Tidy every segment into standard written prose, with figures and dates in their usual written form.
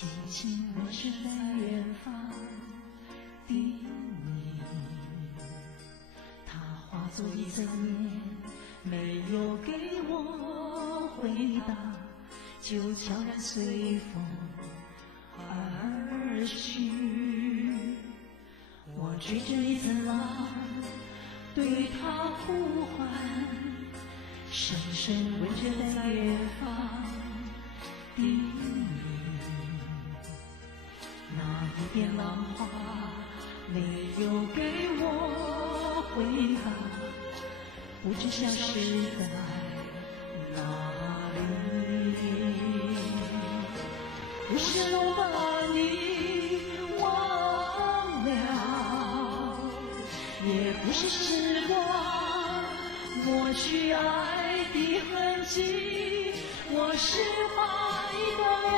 轻轻我是在远方的你，它化作一层烟，没有给我回答，就悄然随风而去。我追着一层浪，对它呼唤，深深吻着在远方的你。那一片浪花没有给我回答，不知消失在哪里。不是我把你忘了，也不是时光抹去爱的痕迹，我是把一段了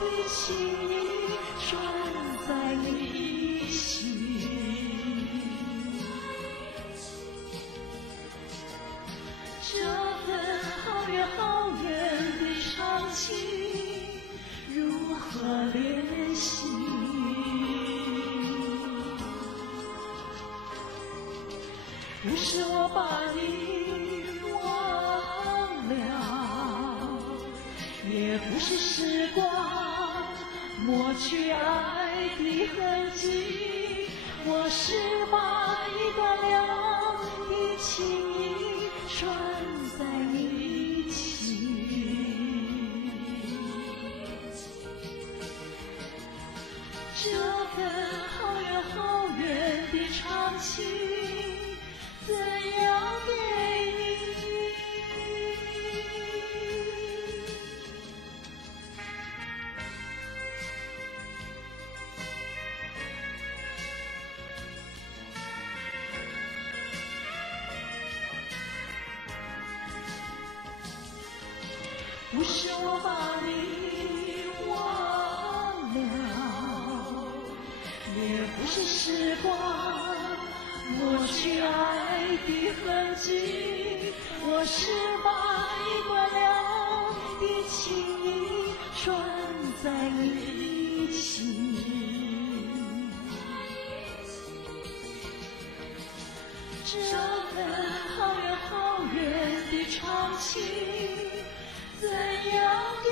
的情意拴在你心。这份好远好远的长情，如何联系？不是我把你忘了，也不是时光抹去爱的痕迹，我是把一段了的情意拴在你心。这份好远好远的长情，怎样给你？不是我把你忘了，也不是时光抹去爱的痕迹，我是把一段了的情意拴在你心。这份好远好远的长情，怎样给